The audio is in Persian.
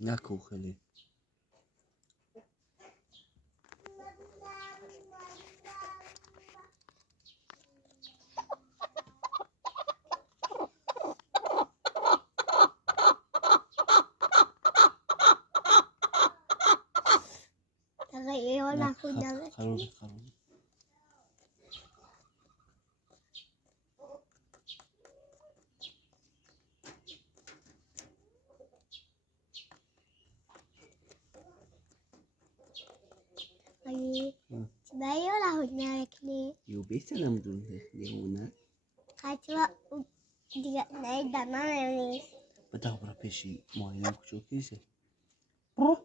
نكو خلي تغير ناخد دلوقتي. خروج Lagi bayarlah hutnya kini. يو بيت أنا مدون هنا Kacau dia naik dana ini. بدأ برا بيشي معين كشو كيسه روح